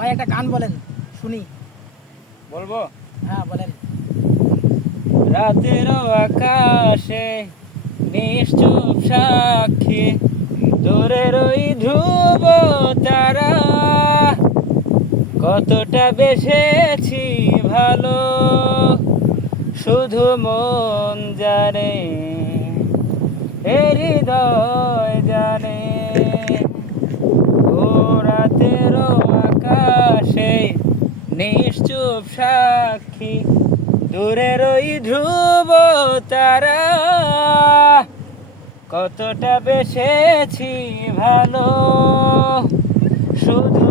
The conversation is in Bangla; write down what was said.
ভাই একটা গান বলেন শুনি। বলবো? হ্যাঁ বলেন। রাতের আকাশে নিশ্চুপ সাক্ষী, দূরের ওই ধ্রুব তারা, কতটা বেসেছি ভালো শুধু মন জানে, এ হৃদয় জানে। ও রাতের আকাশে নিশ্চুপ সাক্ষী, দূরের ওই ধ্রুব তারা, কতটা বেসেছি ভালো শুধু